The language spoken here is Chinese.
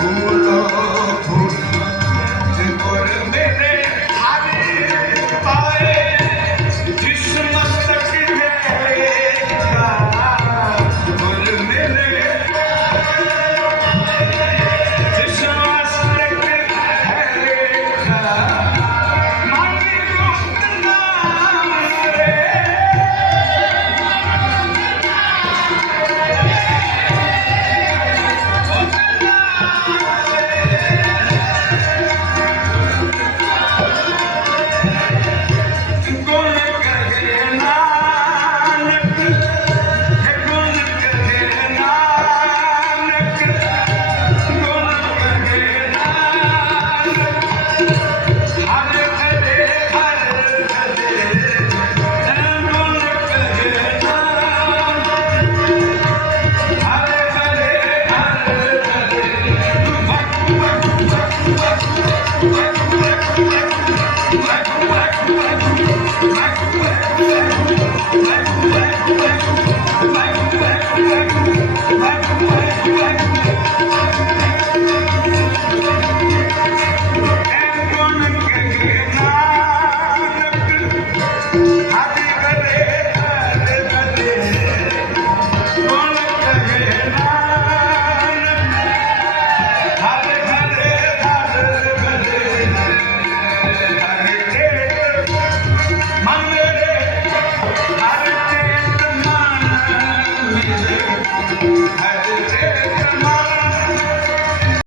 不能。रहे